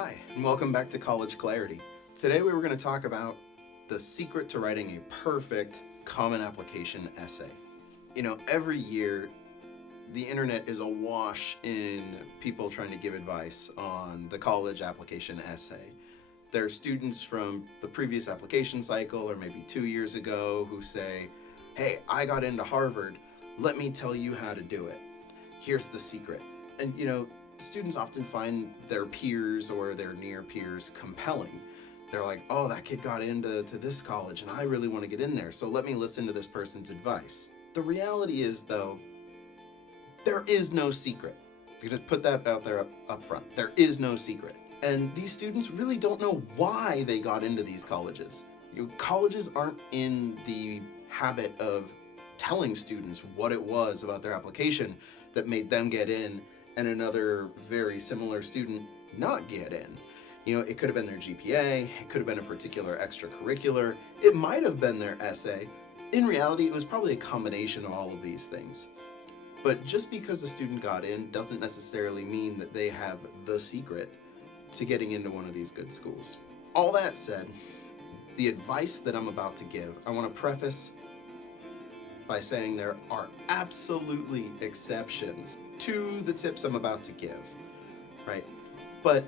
Hi, and welcome back to College Clarity. Today we were going to talk about the secret to writing a perfect common application essay. Every year the internet is awash in people trying to give advice on the college application essay. There are students from the previous application cycle or maybe 2 years ago who say, "Hey, I got into Harvard. Let me tell you how to do it. Here's the secret." And students often find their peers or their near peers compelling. They're like, "Oh, that kid got into this college and I really want to get in there, so let me listen to this person's advice." The reality is, though, there is no secret. You just put that out there up front. There is no secret. And these students really don't know why they got into these colleges. Colleges aren't in the habit of telling students what it was about their application that made them get in and another very similar student not get in. It could have been their GPA, it could have been a particular extracurricular, it might have been their essay. In reality, it was probably a combination of all of these things. But just because a student got in doesn't necessarily mean that they have the secret to getting into one of these good schools. All that said, the advice that I'm about to give, I want to preface by saying there are absolutely exceptions to the tips I'm about to give, right? But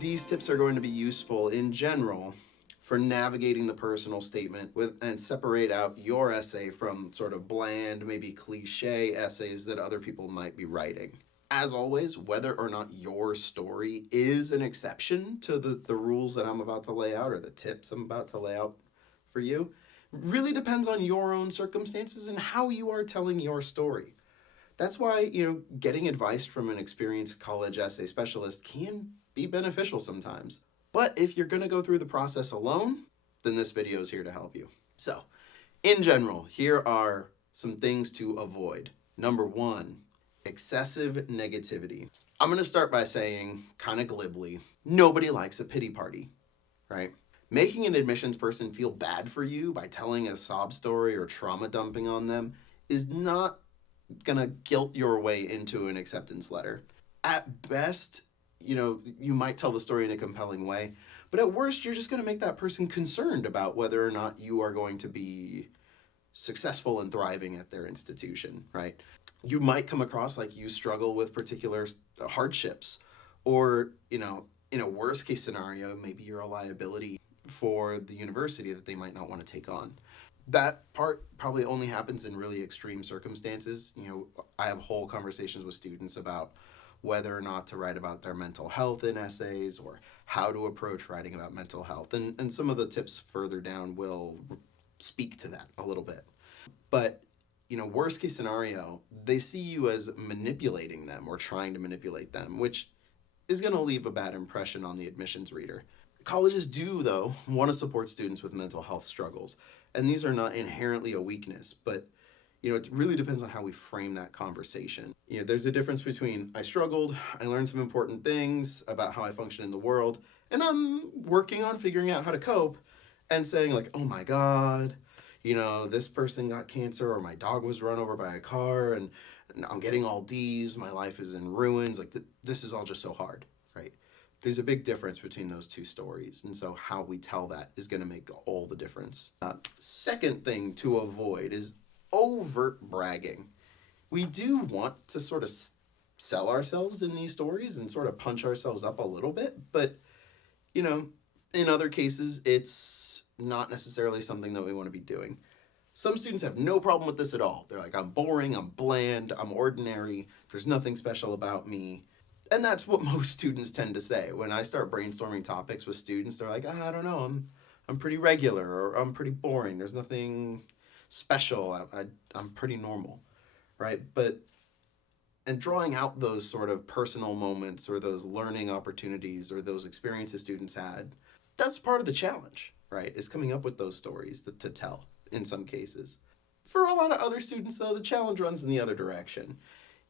these tips are going to be useful in general for navigating the personal statement and separate out your essay from sort of bland, maybe cliche essays that other people might be writing. As always, whether or not your story is an exception to the rules that I'm about to lay out or the tips I'm about to lay out for you really depends on your own circumstances and how you are telling your story. That's why, getting advice from an experienced college essay specialist can be beneficial sometimes. But if you're going to go through the process alone, then this video is here to help you. So, in general, here are some things to avoid. Number 1, excessive negativity. I'm going to start by saying, kind of glibly, nobody likes a pity party, right? Making an admissions person feel bad for you by telling a sob story or trauma dumping on them is not going to guilt your way into an acceptance letter. At best, you might tell the story in a compelling way, but at worst, you're just going to make that person concerned about whether or not you are going to be successful and thriving at their institution, right? You might come across like you struggle with particular hardships, or, in a worst case scenario, maybe you're a liability for the university that they might not want to take on. That part probably only happens in really extreme circumstances. I have whole conversations with students about whether or not to write about their mental health in essays or how to approach writing about mental health. And some of the tips further down will speak to that a little bit. But, worst case scenario, they see you as manipulating them or trying to manipulate them, which is going to leave a bad impression on the admissions reader. Colleges do, though, want to support students with mental health struggles. And these are not inherently a weakness, but it really depends on how we frame that conversation. There's a difference between I struggled, I learned some important things about how I function in the world, and I'm working on figuring out how to cope, and saying like, "Oh my God, this person got cancer, or my dog was run over by a car, and I'm getting all D's, my life is in ruins, like this is all just so hard," right? There's a big difference between those two stories, and so how we tell that is going to make all the difference. Second thing to avoid is overt bragging. We do want to sort of sell ourselves in these stories and sort of punch ourselves up a little bit, but in other cases, it's not necessarily something that we want to be doing. Some students have no problem with this at all. They're like, "I'm boring, I'm bland, I'm ordinary, there's nothing special about me." And that's what most students tend to say. When I start brainstorming topics with students, they're like, "I don't know, I'm pretty regular, or I'm pretty boring, there's nothing special, I'm pretty normal," right? And drawing out those sort of personal moments or those learning opportunities or those experiences students had, that's part of the challenge, right? Is coming up with those stories to tell in some cases. For a lot of other students, though, the challenge runs in the other direction.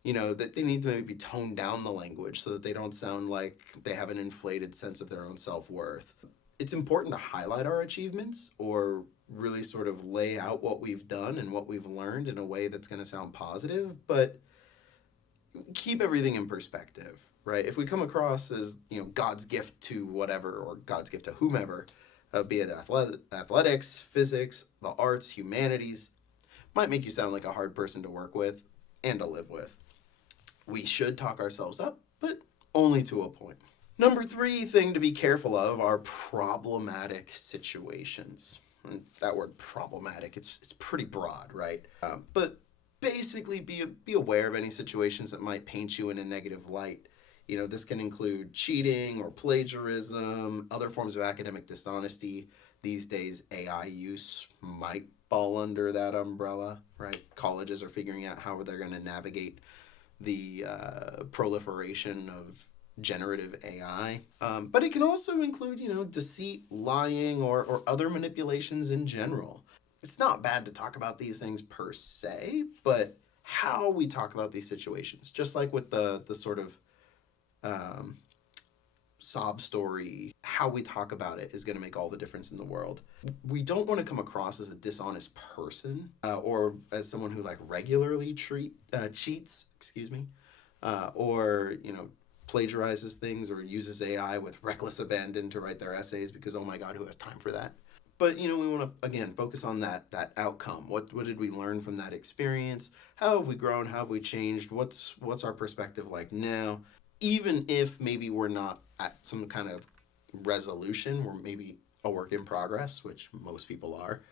That they need to maybe tone down the language so that they don't sound like they have an inflated sense of their own self-worth. It's important to highlight our achievements or really sort of lay out what we've done and what we've learned in a way that's going to sound positive, but keep everything in perspective, right? If we come across as, God's gift to whatever or God's gift to whomever, be it athletics, physics, the arts, humanities, might make you sound like a hard person to work with and to live with. We should talk ourselves up, but only to a point. Number 3 thing to be careful of are problematic situations. And that word problematic, it's pretty broad, right? But basically be aware of any situations that might paint you in a negative light. This can include cheating or plagiarism, other forms of academic dishonesty. These days, AI use might fall under that umbrella, right? Colleges are figuring out how they're going to navigate the proliferation of generative AI. But it can also include, deceit, lying, or other manipulations in general. It's not bad to talk about these things per se, but how we talk about these situations, just like with the sort of sob story, how we talk about it is going to make all the difference in the world. We don't want to come across as a dishonest person or as someone who regularly cheats, or plagiarizes things or uses AI with reckless abandon to write their essays because, oh my God, who has time for that? But we want to again focus on that outcome. What did we learn from that experience? How have we grown? How have we changed? What's our perspective like now? Even if maybe we're not at some kind of resolution, we're maybe a work in progress, which most people are.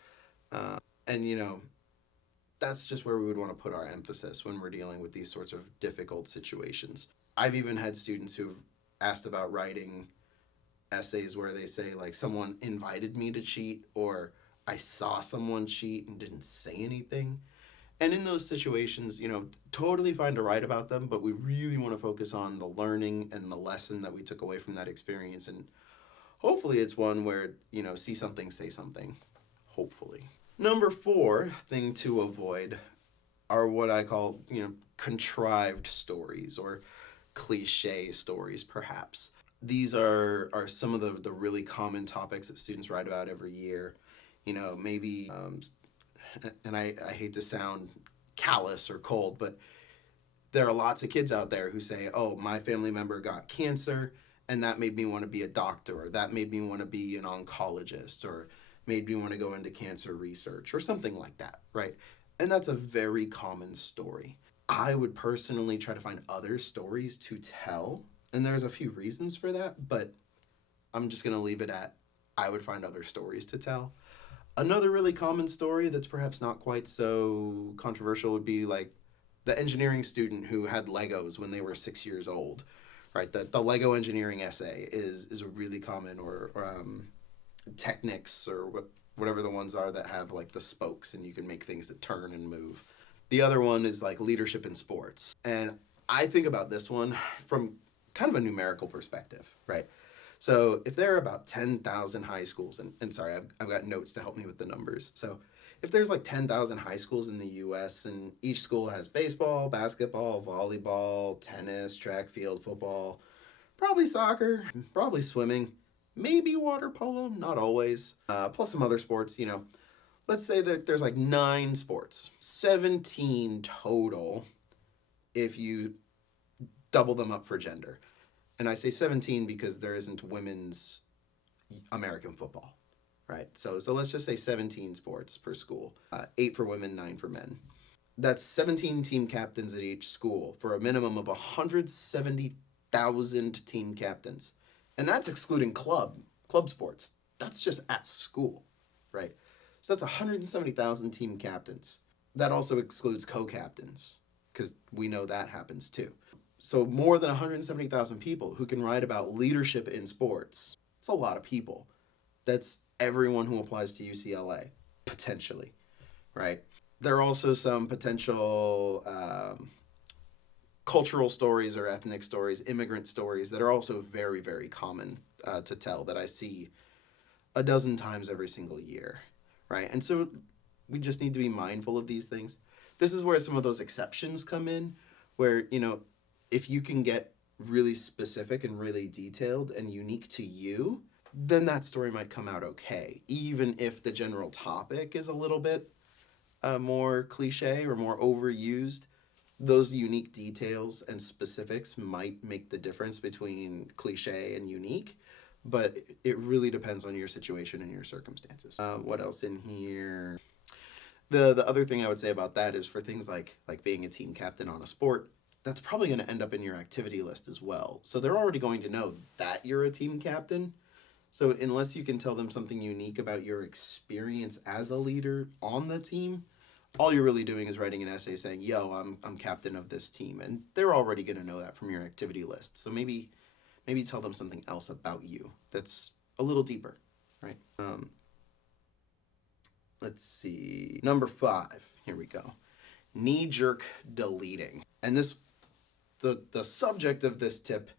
And that's just where we would want to put our emphasis when we're dealing with these sorts of difficult situations. I've even had students who've asked about writing essays where they say someone invited me to cheat, or I saw someone cheat and didn't say anything. And in those situations, totally fine to write about them, but we really want to focus on the learning and the lesson that we took away from that experience. And hopefully it's one where, see something, say something. Hopefully. Number 4 thing to avoid are what I call, contrived stories or cliche stories, perhaps. These are some of the really common topics that students write about every year. Maybe, and I hate to sound callous or cold, but there are lots of kids out there who say, oh, my family member got cancer, and that made me want to be a doctor, or that made me want to be an oncologist, or made me want to go into cancer research, or something like that, right? And that's a very common story. I would personally try to find other stories to tell, and there's a few reasons for that, but I'm just going to leave it at I would find other stories to tell. Another really common story that's perhaps not quite so controversial would be the engineering student who had Legos when they were 6 years old, right? The Lego engineering essay is a really common, or Technics, or whatever the ones are that have the spokes and you can make things that turn and move. The other one is leadership in sports. And I think about this one from kind of a numerical perspective, right? So if there are about 10,000 high schools, and sorry, I've got notes to help me with the numbers. So if there's 10,000 high schools in the US and each school has baseball, basketball, volleyball, tennis, track field, football, probably soccer, probably swimming, maybe water polo, not always, plus some other sports, let's say that there's 9 sports, 17 total if you double them up for gender. And I say 17 because there isn't women's American football, right? So let's just say 17 sports per school, 8 for women, 9 for men. That's 17 team captains at each school for a minimum of 170,000 team captains. And that's excluding club sports. That's just at school, right? So that's 170,000 team captains. That also excludes co-captains, because we know that happens too. So more than 170,000 people who can write about leadership in sports. It's a lot of people. That's everyone who applies to UCLA, potentially, right? There are also some potential cultural stories or ethnic stories, immigrant stories that are also very, very common to tell, that I see a dozen times every single year, right? And so we just need to be mindful of these things. This is where some of those exceptions come in, where, if you can get really specific and really detailed and unique to you, then that story might come out okay, even if the general topic is a little bit more cliche or more overused. Those unique details and specifics might make the difference between cliche and unique, but it really depends on your situation and your circumstances. What else in here? The other thing I would say about that is for things like being a team captain on a sport, that's probably going to end up in your activity list as well. So they're already going to know that you're a team captain. So unless you can tell them something unique about your experience as a leader on the team, all you're really doing is writing an essay saying, "Yo, I'm captain of this team," and they're already going to know that from your activity list. So maybe tell them something else about you that's a little deeper, right? Let's see. Number 5. Here we go. Knee-jerk deleting. And the subject of this tip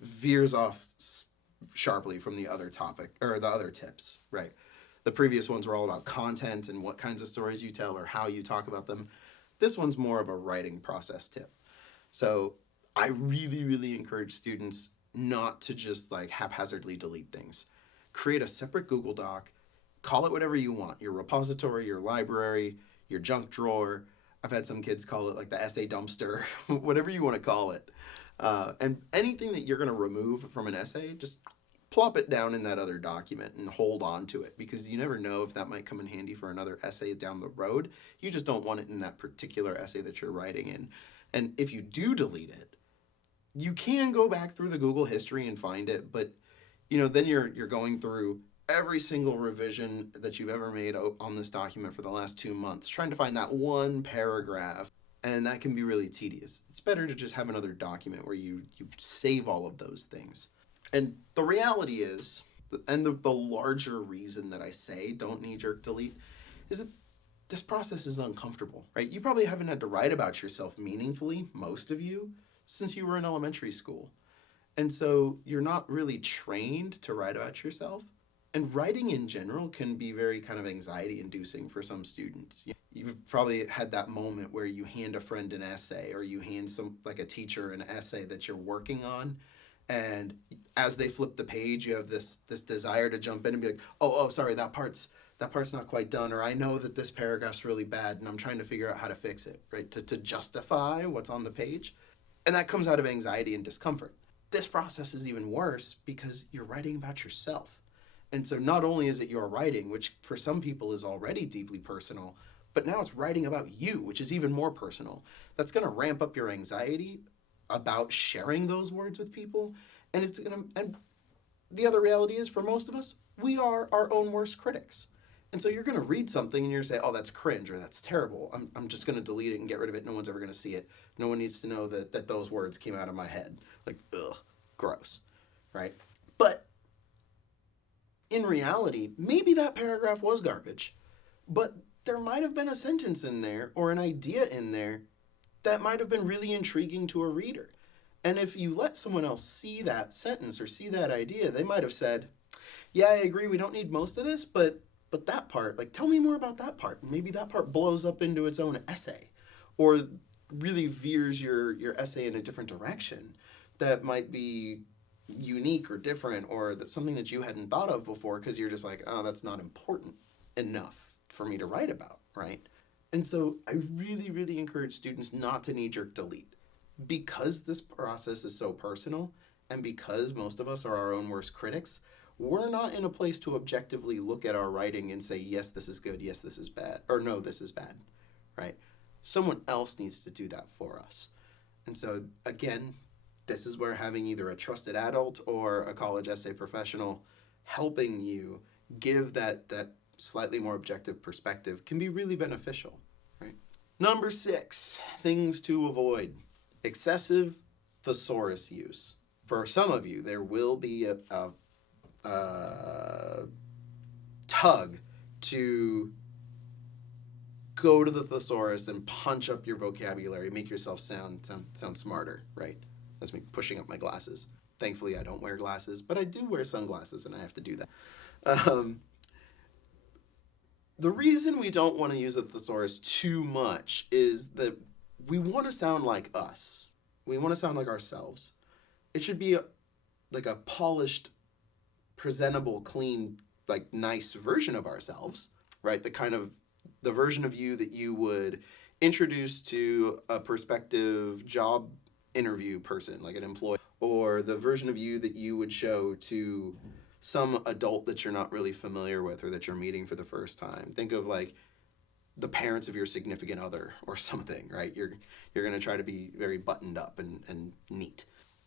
veers off sharply from the other topic or the other tips, right? The previous ones were all about content and what kinds of stories you tell or how you talk about them. This one's more of a writing process tip. So I really, really encourage students not to just like haphazardly delete things. Create a separate Google Doc, call it whatever you want, your repository, your library, your junk drawer. I've had some kids call it like the essay dumpster, whatever you want to call it. And anything that you're going to remove from an essay, just plop it down in that other document and hold on to it, because you never know if that might come in handy for another essay down the road. You just don't want it in that particular essay that you're writing in. And if you do delete it, you can go back through the Google history and find it, but then you're going through every single revision that you've ever made on this document for the last 2 months, trying to find that one paragraph, and that can be really tedious. It's better to just have another document where you save all of those things. And the reality is, and the larger reason that I say don't knee-jerk delete, is that this process is uncomfortable, right? You probably haven't had to write about yourself meaningfully, most of you, since you were in elementary school. And so you're not really trained to write about yourself. And writing in general can be very kind of anxiety inducing for some students. You've probably had that moment where you hand a friend an essay, or you hand like a teacher an essay that you're working on, and as they flip the page, you have this desire to jump in and be like, oh, sorry, that part's not quite done, or I know that this paragraph's really bad and I'm trying to figure out how to fix it, right? To justify what's on the page. And that comes out of anxiety and discomfort. This process is even worse because you're writing about yourself. And so not only is it your writing, which for some people is already deeply personal, but now it's writing about you, which is even more personal. That's going to ramp up your anxiety about sharing those words with people. And and the other reality is, for most of us, we are our own worst critics. And so you're going to read something and you're going to say, oh, that's cringe, or that's terrible. I'm just going to delete it and get rid of it. No one's ever going to see it. No one needs to know that those words came out of my head. Like, ugh, gross, right? But in reality, maybe that paragraph was garbage, but there might have been a sentence in there or an idea in there that might have been really intriguing to a reader. And if you let someone else see that sentence or see that idea, they might have said, yeah, I agree, we don't need most of this, but that part, like, tell me more about that part. Maybe that part blows up into its own essay, or really veers your essay in a different direction that might be unique or different, or that's something that you hadn't thought of before, because you're just like, oh, that's not important enough for me to write about, right? And so I really, really encourage students not to knee-jerk delete, because this process is so personal, and because most of us are our own worst critics. We're not in a place to objectively look at our writing and say, yes, this is good, yes, this is bad, or no, this is bad, right? Someone else needs to do that for us. And so, again, this is where having either a trusted adult or a college essay professional helping you give that slightly more objective perspective can be really beneficial, right? Number 6, things to avoid. Excessive thesaurus use. For some of you, there will be a tug to go to the thesaurus and punch up your vocabulary, make yourself sound smarter, right? That's me pushing up my glasses. Thankfully, I don't wear glasses, but I do wear sunglasses, and I have to do that. The reason we don't want to use a thesaurus too much is that we want to sound like us. We want to sound like ourselves. It should be like a polished, presentable, clean, like nice version of ourselves, right? The version of you that you would introduced to a prospective job interview person, like an employee, or the version of you that you would show to some adult that you're not really familiar with or that you're meeting for the first time. Think of like the parents of your significant other or something, right? You're going to try to be very buttoned up and neat.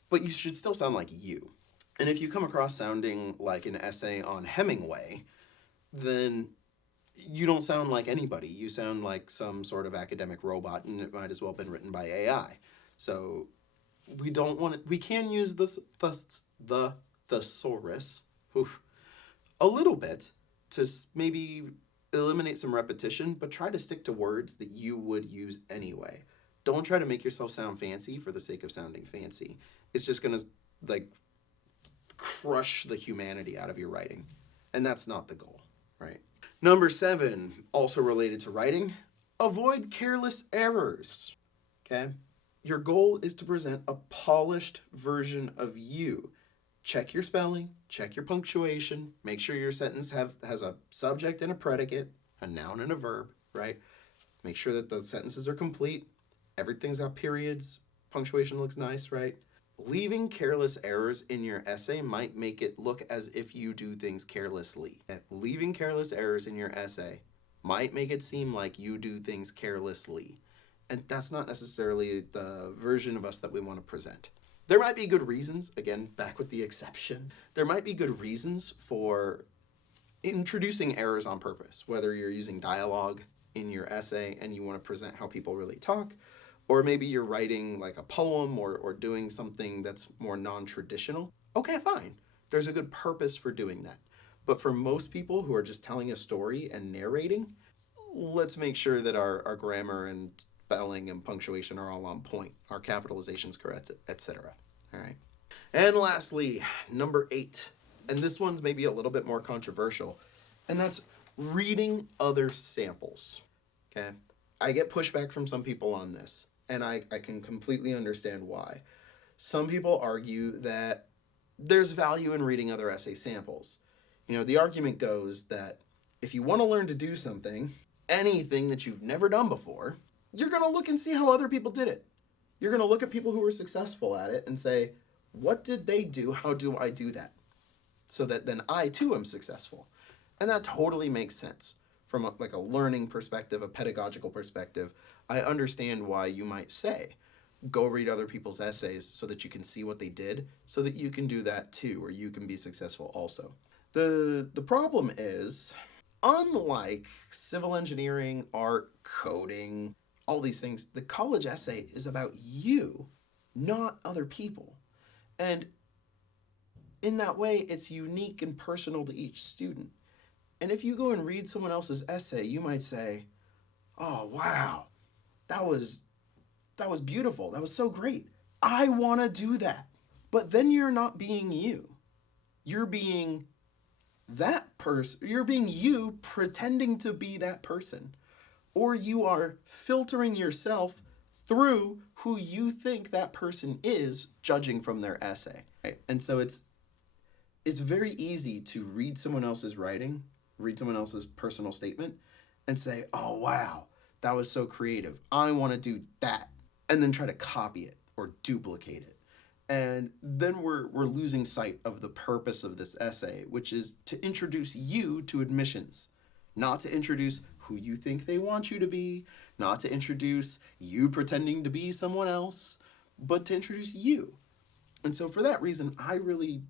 But you should still sound like you. And if you come across sounding like an essay on Hemingway, then you don't sound like anybody. You sound like some sort of academic robot, and it might as well have been written by AI. So we don't want it. We can use the thesaurus a little bit to maybe eliminate some repetition, but try to stick to words that you would use anyway. Don't try to make yourself sound fancy for the sake of sounding fancy. It's just gonna like crush the humanity out of your writing, and that's not the goal, right? Number 7, also related to writing, avoid careless errors. Okay? Your goal is to present a polished version of you. Check your spelling, check your punctuation, make sure your sentence has a subject and a predicate, a noun and a verb, right? Make sure that the sentences are complete, everything's got periods, punctuation looks nice, right? Leaving careless errors in your essay might make it look as if you do things carelessly. Leaving careless errors in your essay might make it seem like you do things carelessly. And that's not necessarily the version of us that we want to present. There might be good reasons, again, back with the exception, there might be good reasons for introducing errors on purpose, whether you're using dialogue in your essay and you want to present how people really talk, or maybe you're writing like a poem or doing something that's more non-traditional. Okay, fine. There's a good purpose for doing that. But for most people who are just telling a story and narrating, let's make sure that our grammar and spelling and punctuation are all on point, our capitalization's correct, etc. All right. And lastly, number 8, and this one's maybe a little bit more controversial, and that's reading other samples. Okay? I get pushback from some people on this, and I can completely understand why. Some people argue that there's value in reading other essay samples. You know, the argument goes that if you want to learn to do something, anything that you've never done before, you're going to look and see how other people did it. You're going to look at people who were successful at it and say, what did they do? How do I do that? So that then I too am successful. And that totally makes sense from a learning perspective, a pedagogical perspective. I understand why you might say, go read other people's essays so that you can see what they did, so that you can do that too, or you can be successful also. The problem is, unlike civil engineering, art, coding, all these things, the college essay is about you, not other people. And in that way, it's unique and personal to each student. And if you go and read someone else's essay, you might say, oh, wow, that was beautiful. That was so great. I want to do that. But then you're not being you. You're being that person. You're being you pretending to be that person. Or you are filtering yourself through who you think that person is, judging from their essay. Right? And so it's very easy to read someone else's writing, read someone else's personal statement, and say, oh, wow, that was so creative. I want to do that. And then try to copy it or duplicate it. And then we're losing sight of the purpose of this essay, which is to introduce you to admissions, not to introduce who you think they want you to be, not to introduce you pretending to be someone else, but to introduce you. And so for that reason, I really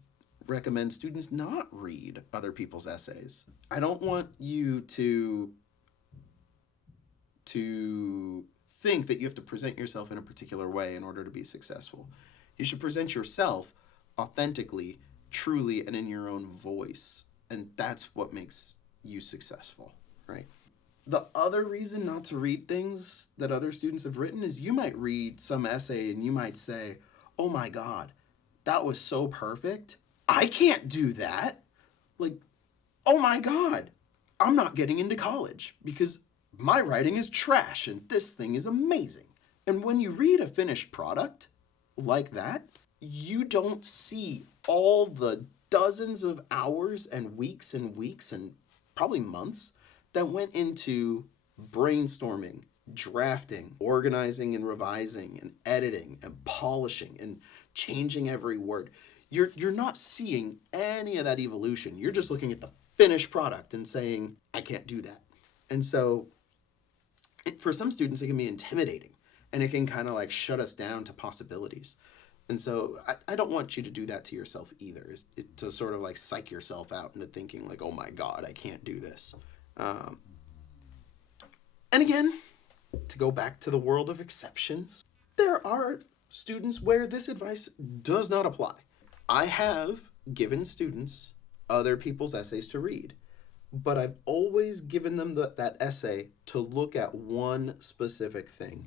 recommend students not read other people's essays. I don't want you to think that you have to present yourself in a particular way in order to be successful. You should present yourself authentically, truly, and in your own voice. And that's what makes you successful, right? The other reason not to read things that other students have written is you might read some essay and you might say, oh my God, that was so perfect. I can't do that. Like, oh my God, I'm not getting into college because my writing is trash and this thing is amazing. And when you read a finished product like that, you don't see all the dozens of hours and weeks and probably months that went into brainstorming drafting, organizing and revising and editing and polishing and changing every word. You're not seeing any of that evolution. You're just looking at the finished product and saying, I can't do that. And so for some students, it can be intimidating and it can kind of like shut us down to possibilities. And so I don't want you to do that to yourself either, to sort of like psych yourself out into thinking like, oh my God, I can't do this. And again, to go back to the world of exceptions, there are students where this advice does not apply. I have given students other people's essays to read, but I've always given them that essay to look at one specific thing.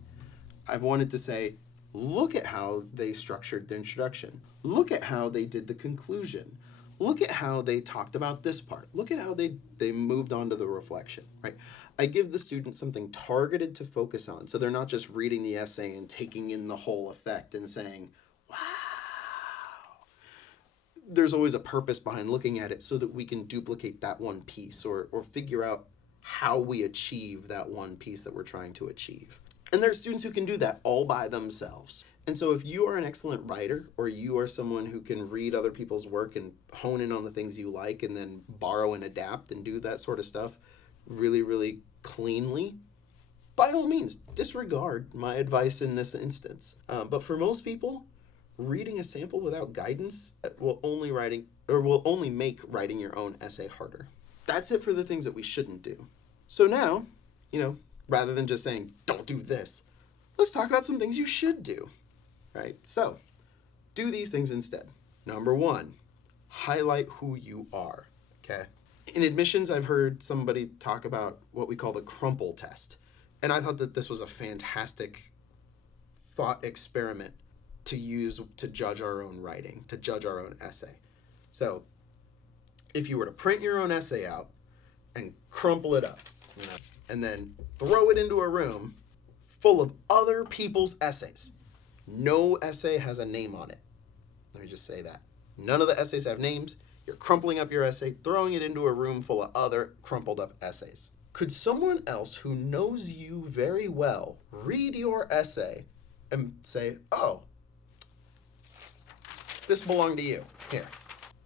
I've wanted to say, look at how they structured the introduction. Look at how they did the conclusion. Look at how they talked about this part. Look at how they moved on to the reflection, right? I give the student something targeted to focus on, so they're not just reading the essay and taking in the whole effect and saying, wow. There's always a purpose behind looking at it so that we can duplicate that one piece or figure out how we achieve that one piece that we're trying to achieve. And there are students who can do that all by themselves. And so if you are an excellent writer, or you are someone who can read other people's work and hone in on the things you like and then borrow and adapt and do that sort of stuff really, really cleanly, by all means, disregard my advice in this instance. But for most people, reading a sample without guidance will only make writing your own essay harder. That's it for the things that we shouldn't do. So now, rather than just saying, don't do this, let's talk about some things you should do, right? So, do these things instead. Number 1, highlight who you are, okay? In admissions, I've heard somebody talk about what we call the crumple test. And I thought that this was a fantastic thought experiment to use to judge our own writing, to judge our own essay. So, if you were to print your own essay out and crumple it up, and then throw it into a room full of other people's essays. No essay has a name on it. Let me just say that. None of the essays have names. You're crumpling up your essay, throwing it into a room full of other crumpled up essays. Could someone else who knows you very well read your essay and say, oh, this belonged to you. Here.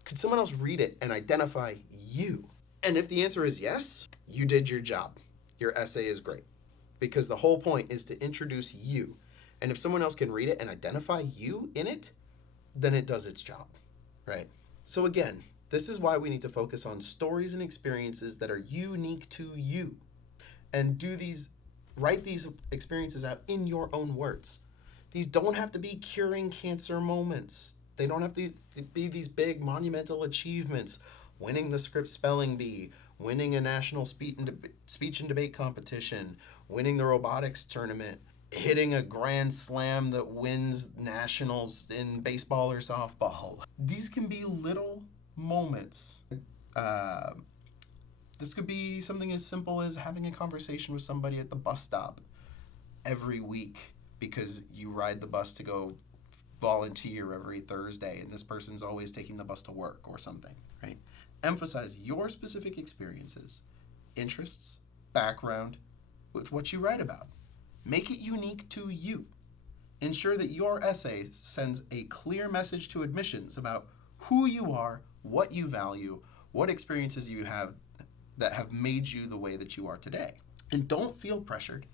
Could someone else read it and identify you? And if the answer is yes, you did your job. Your essay is great. Because the whole point is to introduce you. And if someone else can read it and identify you in it, then it does its job, right? So again, this is why we need to focus on stories and experiences that are unique to you. And write these experiences out in your own words. These don't have to be curing cancer moments. They don't have to be these big monumental achievements. Winning the script spelling bee, winning a national speech and debate competition, winning the robotics tournament, hitting a grand slam that wins nationals in baseball or softball. These can be little moments. This could be something as simple as having a conversation with somebody at the bus stop every week because you ride the bus to go volunteer every Thursday and this person's always taking the bus to work or something, right? Emphasize your specific experiences, interests, background with what you write about. Make it unique to you. Ensure that your essay sends a clear message to admissions about who you are, what you value, what experiences you have that have made you the way that you are today. And don't feel pressured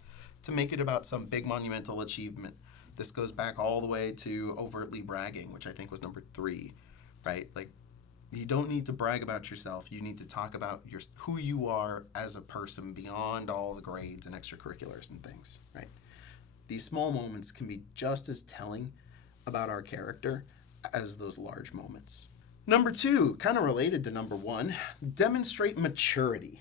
to make it about some big monumental achievement. This goes back all the way to overtly bragging, which I think was number 3, right? Like, you don't need to brag about yourself. You need to talk about who you are as a person beyond all the grades and extracurriculars and things, right? These small moments can be just as telling about our character as those large moments. Number 2, kind of related to number 1, demonstrate maturity,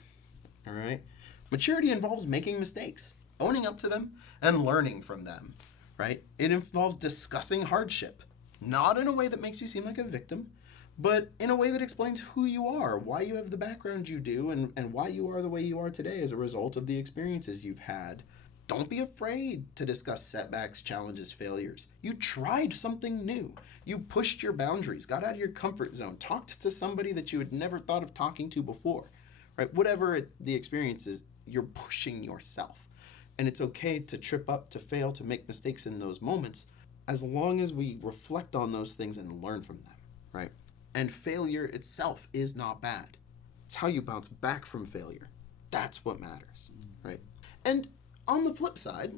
all right? Maturity involves making mistakes, owning up to them, and learning from them, right? It involves discussing hardship, not in a way that makes you seem like a victim, but in a way that explains who you are, why you have the background you do, and why you are the way you are today as a result of the experiences you've had. Don't be afraid to discuss setbacks, challenges, failures. You tried something new. You pushed your boundaries, got out of your comfort zone, talked to somebody that you had never thought of talking to before, right? Whatever the experience is, you're pushing yourself. And it's okay to trip up, to fail, to make mistakes in those moments, as long as we reflect on those things and learn from them, right? And failure itself is not bad. It's how you bounce back from failure. That's what matters, right? And on the flip side,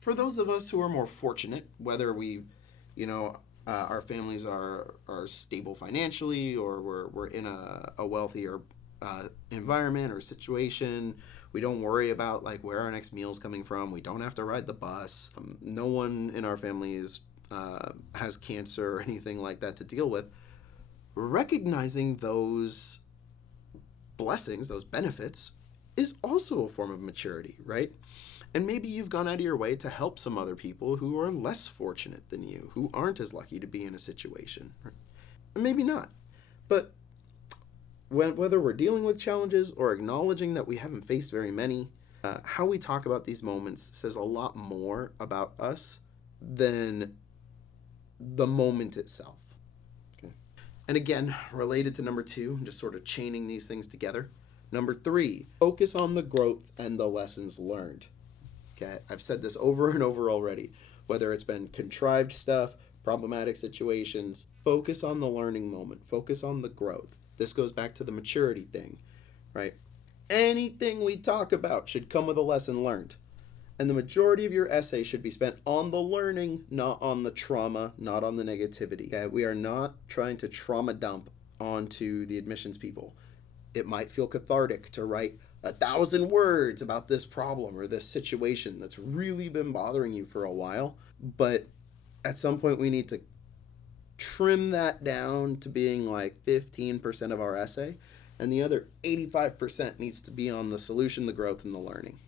for those of us who are more fortunate, whether we, our families are stable financially, or we're in a wealthier environment or situation, we don't worry about like where our next meal is coming from. We don't have to ride the bus. No one in our family has cancer or anything like that to deal with. Recognizing those blessings, those benefits, is also a form of maturity, right? And maybe you've gone out of your way to help some other people who are less fortunate than you, who aren't as lucky to be in a situation. Right? And maybe not. But whether we're dealing with challenges or acknowledging that we haven't faced very many, how we talk about these moments says a lot more about us than the moment itself. Okay. And again, related to number 2, just sort of chaining these things together. Number 3, focus on the growth and the lessons learned. Okay, I've said this over and over already. Whether it's been contrived stuff, problematic situations, focus on the learning moment. Focus on the growth. This goes back to the maturity thing, right? Anything we talk about should come with a lesson learned. And the majority of your essay should be spent on the learning, not on the trauma, not on the negativity. Okay? We are not trying to trauma dump onto the admissions people. It might feel cathartic to write 1,000 words about this problem or this situation that's really been bothering you for a while, but at some point we need to trim that down to being like 15% of our essay, and the other 85% needs to be on the solution, the growth, and the learning.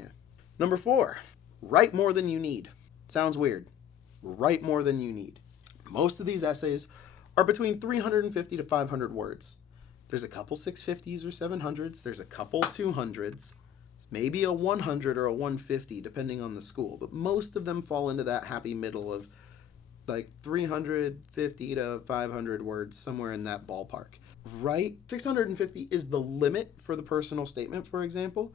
Yeah. Number 4, write more than you need. Sounds weird. Write more than you need. Most of these essays are between 350 to 500 words. There's a couple 650s or 700s. There's a couple 200s. Maybe a 100 or a 150, depending on the school. But most of them fall into that happy middle of like 350 to 500 words, somewhere in that ballpark. Right? 650 is the limit for the personal statement, for example.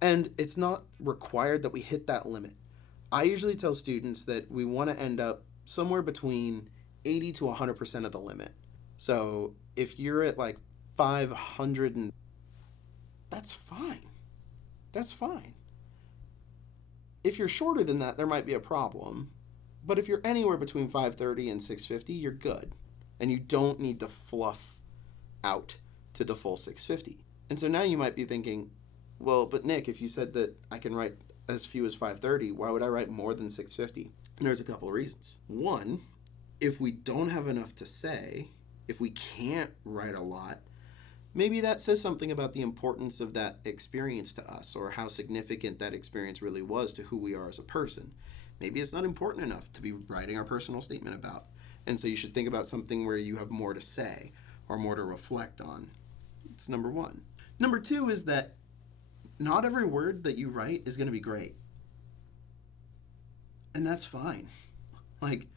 And it's not required that we hit that limit. I usually tell students that we want to end up somewhere between 80 to 100% of the limit. So if you're at like 500, and that's fine. That's fine. If you're shorter than that, there might be a problem. But if you're anywhere between 530 and 650, you're good. And you don't need to fluff out to the full 650. And so now you might be thinking, well, but Nick, if you said that I can write as few as 530, why would I write more than 650? And there's a couple of reasons. One, if we don't have enough to say, if we can't write a lot, maybe that says something about the importance of that experience to us, or how significant that experience really was to who we are as a person. Maybe it's not important enough to be writing our personal statement about. And so you should think about something where you have more to say or more to reflect on. It's number 1. Number 2 is that not every word that you write is going to be great. And that's fine. Like,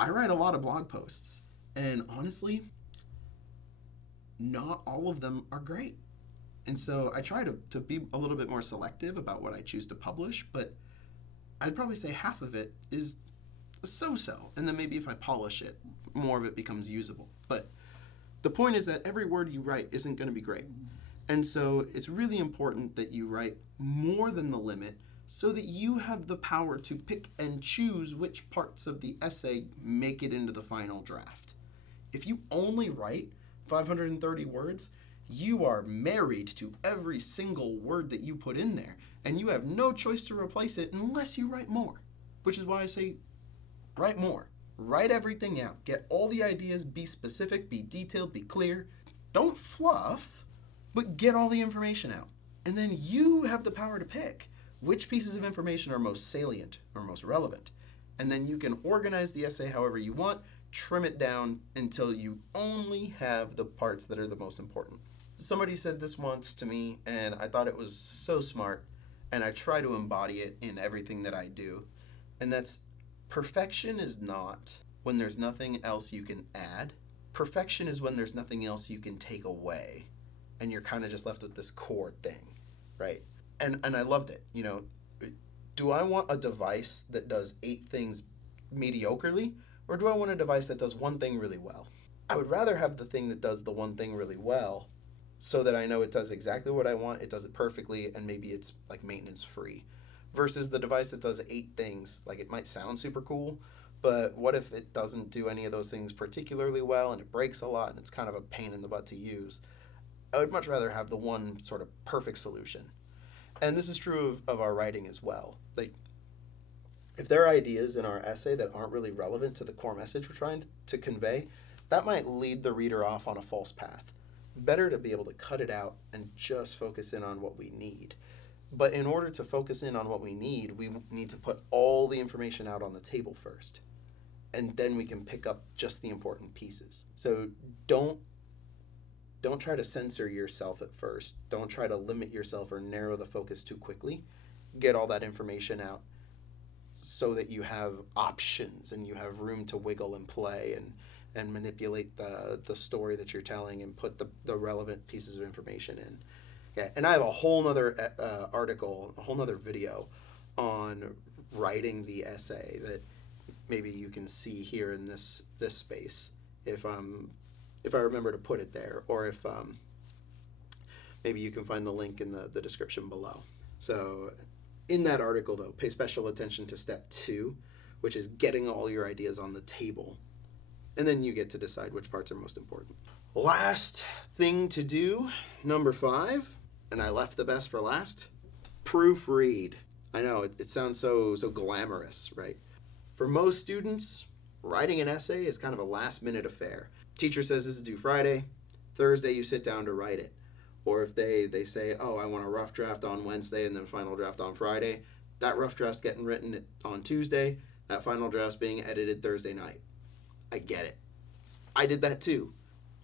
I write a lot of blog posts, and honestly, not all of them are great. And so I try to be a little bit more selective about what I choose to publish, but I'd probably say half of it is so-so. And then maybe if I polish it, more of it becomes usable. But the point is that every word you write isn't going to be great. And so it's really important that you write more than the limit so that you have the power to pick and choose which parts of the essay make it into the final draft. If you only write 530 words, you are married to every single word that you put in there, and you have no choice to replace it unless you write more, which is why I say write more. Write everything out. Get all the ideas, be specific, be detailed, be clear. Don't fluff, but get all the information out. And then you have the power to pick which pieces of information are most salient or most relevant. And then you can organize the essay however you want, trim it down until you only have the parts that are the most important. Somebody said this once to me, and I thought it was so smart, and I try to embody it in everything that I do. And that's, perfection is not when there's nothing else you can add. Perfection is when there's nothing else you can take away, and you're kind of just left with this core thing, right? And I loved it. Do I want a device that does 8 things mediocrely, or do I want a device that does one thing really well? I would rather have the thing that does the one thing really well, so that I know it does exactly what I want, it does it perfectly, and maybe it's like maintenance free, versus the device that does 8 things. Like, it might sound super cool, but what if it doesn't do any of those things particularly well, and it breaks a lot, and it's kind of a pain in the butt to use? I would much rather have the one sort of perfect solution. And this is true of our writing as well. Like, if there are ideas in our essay that aren't really relevant to the core message we're trying to convey, that might lead the reader off on a false path. Better to be able to cut it out and just focus in on what we need. But in order to focus in on what we need to put all the information out on the table first. And then we can pick up just the important pieces. So don't try to censor yourself at first. Don't try to limit yourself or narrow the focus too quickly. Get all that information out so that you have options and you have room to wiggle and play and manipulate the story that you're telling and put the relevant pieces of information in. Yeah, and I have a whole nother article, a whole nother video on writing the essay that maybe you can see here in this space if I remember to put it there, or if maybe you can find the link in the description below. So in that article, though, pay special attention to step 2, which is getting all your ideas on the table. And then you get to decide which parts are most important. Last thing to do, number 5, and I left the best for last, proofread. I know, it sounds so glamorous, right? For most students, writing an essay is kind of a last-minute affair. Teacher says this is due Friday. Thursday, you sit down to write it. Or if they say, oh, I want a rough draft on Wednesday and then final draft on Friday, that rough draft's getting written on Tuesday, that final draft's being edited Thursday night. I get it. I did that too.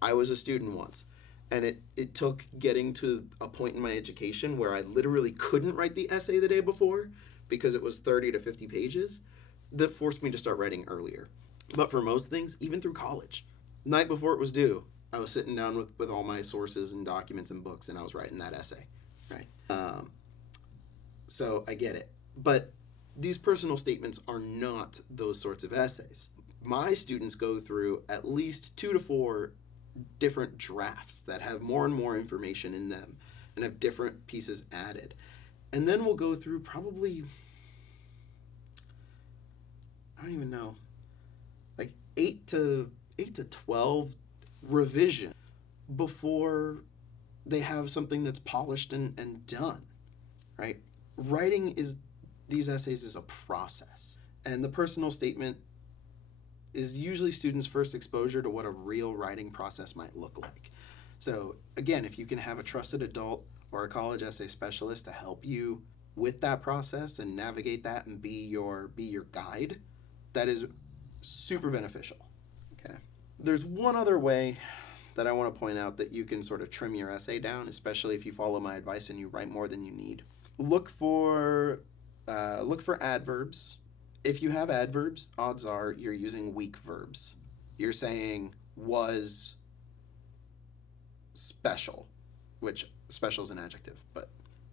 I was a student once. And it took getting to a point in my education where I literally couldn't write the essay the day before because it was 30 to 50 pages that forced me to start writing earlier. But for most things, even through college, night before it was due, I was sitting down with all my sources and documents and books, and I was writing that essay, right? So I get it. But these personal statements are not those sorts of essays. My students go through at least 2 to 4 different drafts that have more and more information in them and have different pieces added. And then we'll go through probably, I don't even know, like 8 to 12 revision before they have something that's polished and done, right? Writing these essays is a process, and the personal statement is usually students' first exposure to what a real writing process might look like. So again, if you can have a trusted adult or a college essay specialist to help you with that process and navigate that and be your guide, that is super beneficial. Okay. There's one other way that I want to point out that you can sort of trim your essay down, especially if you follow my advice and you write more than you need. Look for adverbs. If you have adverbs, odds are you're using weak verbs. You're saying was special, which special is an adjective, but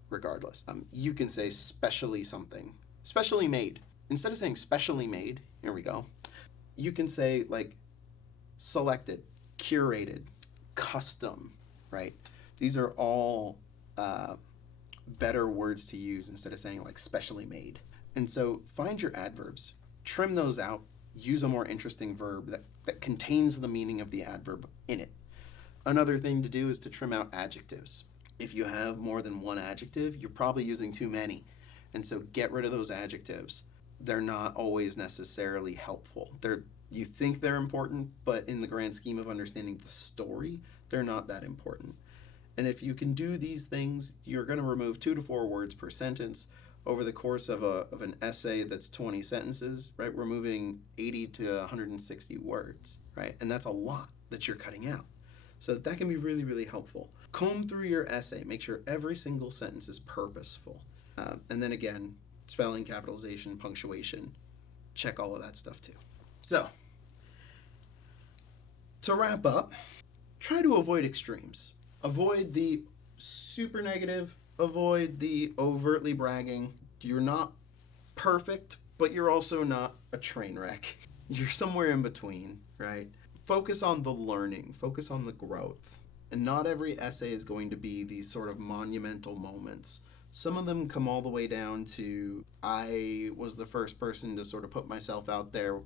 regardless, you can say specially something, specially made. Instead of saying specially made, here we go, you can say like selected, curated, custom, right? These are all better words to use instead of saying like specially made. And so find your adverbs, trim those out, use a more interesting verb that contains the meaning of the adverb in it. Another thing to do is to trim out adjectives. If you have more than one adjective, you're probably using too many. And so get rid of those adjectives. They're not always necessarily helpful. You think they're important, but in the grand scheme of understanding the story, they're not that important. And if you can do these things, you're going to remove 2 to 4 words per sentence over the course of an essay that's 20 sentences, right? We're moving 80 to 160 words, right? And that's a lot that you're cutting out. So that can be really, really helpful. Comb through your essay. Make sure every single sentence is purposeful. And then again, spelling, capitalization, punctuation, check all of that stuff too. So, to wrap up, try to avoid extremes. Avoid the super negative, avoid the overtly bragging. You're not perfect, but you're also not a train wreck. You're somewhere in between, right? Focus on the learning, focus on the growth. And not every essay is going to be these sort of monumental moments. Some of them come all the way down to I was the first person to sort of put myself out there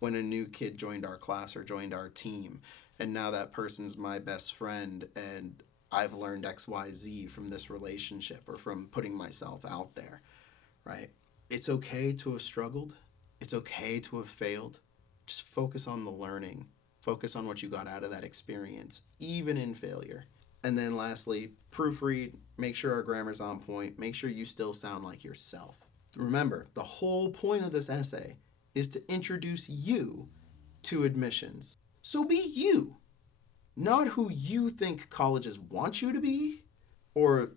when a new kid joined our class or joined our team. And now that person's my best friend and I've learned XYZ from this relationship or from putting myself out there, right? It's okay to have struggled. It's okay to have failed. Just focus on the learning. Focus on what you got out of that experience, even in failure. And then lastly, proofread, make sure our grammar's on point, make sure you still sound like yourself. Remember, the whole point of this essay is to introduce you to admissions. So be you, not who you think colleges want you to be or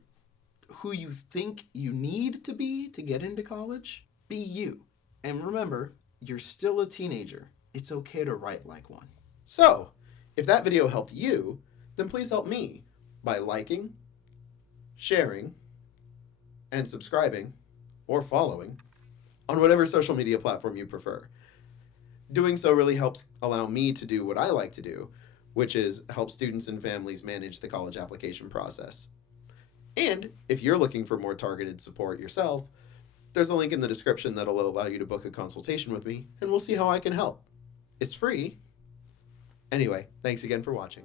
who you think you need to be to get into college. Be you. And remember, you're still a teenager. It's okay to write like one. So, if that video helped you, then please help me by liking, sharing, and subscribing or following on whatever social media platform you prefer. Doing so really helps allow me to do what I like to do, which is help students and families manage the college application process. And if you're looking for more targeted support yourself, there's a link in the description that'll allow you to book a consultation with me, and we'll see how I can help. It's free. Anyway, thanks again for watching.